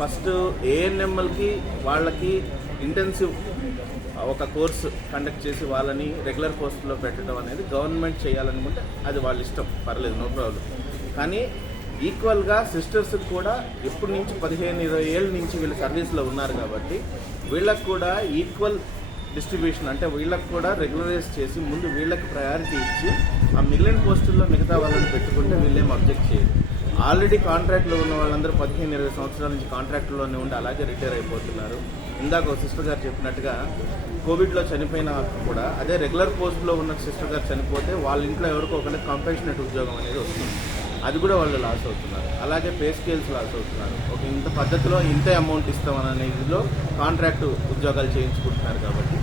First ఏఎన్ఎంఎల్కి వాళ్ళకి intensive ఒక course conduct చేసి వాళ్ళని రెగ్యులర్ పోస్టులో పెట్టడం అనేది గవర్నమెంట్ చేయాలనుకుంటే అది వాళ్ళ ఇష్టం, పర్లేదు, నో ప్రాబ్లం. కానీ ఈక్వల్గా సిస్టర్స్కి కూడా ఎప్పటి నుంచి 15-20 ఏళ్ళ నుంచి వీళ్ళు సర్వీస్లో ఉన్నారు కాబట్టి వీళ్ళకి కూడా ఈక్వల్ డిస్ట్రిబ్యూషన్, అంటే వీళ్ళకి కూడా రెగ్యులరైజ్ చేసి ముందు వీళ్ళకి ప్రయారిటీ ఇచ్చి ఆ మిగిలిన పోస్టుల్లో మిగతా వాళ్ళని పెట్టుకుంటే వీళ్ళేం అబ్జెక్ట్ చేయరు. ఆల్రెడీ కాంట్రాక్ట్లో ఉన్న వాళ్ళందరూ 15-20 సంవత్సరాల నుంచి కాంట్రాక్ట్లోనే ఉండి అలాగే రిటైర్ అయిపోతున్నారు. ఇందాక ఒక సిస్టర్ గారు చెప్పినట్టుగా కోవిడ్లో చనిపోయినా కూడా అదే రెగ్యులర్ పోస్ట్లో ఉన్న సిస్టర్ గారు చనిపోతే వాళ్ళ ఇంట్లో ఎవరికో ఒకరికి కంపెన్షనేట్ ఉద్యోగం అనేది వస్తుంది, అది కూడా వాళ్ళు లాస్ అవుతున్నారు. అలాగే పే స్కేల్స్ లాస్ అవుతున్నారు. ఒక ఇంత పద్ధతిలో ఇంతే అమౌంట్ ఇస్తామనే ఇదిలో కాంట్రాక్ట్ ఉద్యోగాలు చేయించుకుంటున్నారు. కాబట్టి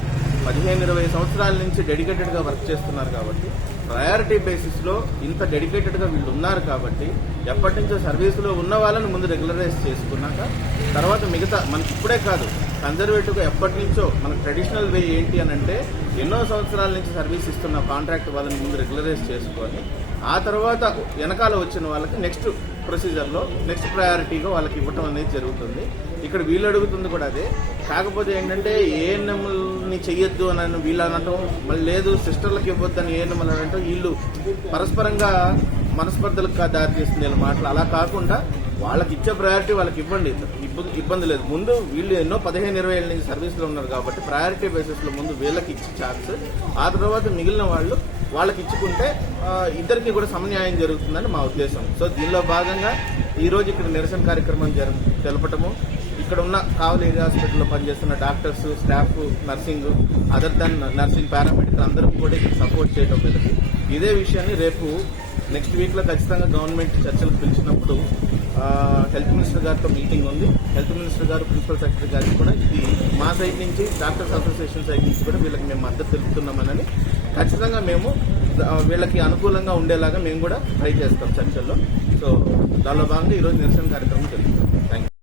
15-20 సంవత్సరాల నుంచి డెడికేటెడ్గా వర్క్ చేస్తున్నారు. కాబట్టి ప్రయారిటీ బేసిస్లో ఇంత డెడికేటెడ్గా వీళ్ళు ఉన్నారు. కాబట్టి ఎప్పటి నుంచో సర్వీసులో ఉన్న వాళ్ళని ముందు రెగ్యులరైజ్ చేసుకున్నాక తర్వాత మిగతా మనకి ఇప్పుడే కాదు, కన్జర్వేటివ్గా ఎప్పటి నుంచో మన ట్రెడిషనల్ వే ఏంటి అని అంటే ఎన్నో సంవత్సరాల నుంచి సర్వీస్ ఇస్తున్న కాంట్రాక్ట్ వాళ్ళని ముందు రెగ్యులరైజ్ చేసుకొని ఆ తర్వాత వెనకాల వచ్చిన వాళ్ళకి నెక్స్ట్ ప్రొసీజర్లో నెక్స్ట్ ప్రయారిటీగా వాళ్ళకి ఇవ్వటం అనేది జరుగుతుంది. ఇక్కడ వీళ్ళు అడుగుతుంది కూడా అదే. కాకపోతే ఏంటంటే ఏఎన్ఎంని చెయ్యొద్దు అని వీళ్ళు అనటం, మళ్ళీ లేదు సిస్టర్లకు ఇవ్వద్దని ఏఎన్ఎంలు అనటం, వీళ్ళు పరస్పరంగా మనస్పర్ధలకు దారి చేస్తుంది వీళ్ళ మాటలు. అలా కాకుండా వాళ్ళకి ఇచ్చే ప్రయారిటీ వాళ్ళకి ఇవ్వండి, ఇబ్బంది లేదు. ముందు వీళ్ళు ఎన్నో 15-20 ఏళ్ళ నుంచి సర్వీస్లో ఉన్నారు కాబట్టి ప్రయారిటీ బేసిస్లో ముందు వీళ్ళకి ఇచ్చే ఛాన్స్, ఆ తర్వాత మిగిలిన వాళ్ళకి ఇచ్చుకుంటే ఇద్దరికి కూడా సమన్యాయం జరుగుతుందని మా ఉద్దేశం. సో దీనిలో భాగంగా ఈరోజు ఇక్కడ నిరసన కార్యక్రమం తెలపటము, ఇక్కడ ఉన్న కావలి ఏరియా హాస్పిటల్లో పనిచేస్తున్న doctors, staff, nursing, other than nursing, paramedical అందరూ కూడా ఇక్కడ సపోర్ట్ చేయడం వీళ్ళకి. ఇదే విషయాన్ని రేపు నెక్స్ట్ వీక్లో ఖచ్చితంగా గవర్నమెంట్ చర్చలకు పిలిచినప్పుడు హెల్త్ మినిస్టర్ గారితో మీటింగ్ ఉంది. హెల్త్ మినిస్టర్ గారు, ప్రిన్సిపల్ సెక్రటరీ గారికి కూడా ఇది మా సైడ్ నుంచి, డాక్టర్స్ అసోసియేషన్ సైడ్ నుంచి కూడా వీళ్ళకి మేము మద్దతు తెలుపుతున్నామని ఖచ్చితంగా మేము వీళ్ళకి అనుకూలంగా ఉండేలాగా మేము కూడా ట్రై చేస్తాం చర్చల్లో. సో దానిలో భాగంగా ఈరోజు నిరసన కార్యక్రమం జరుగుతుంది. Thank you.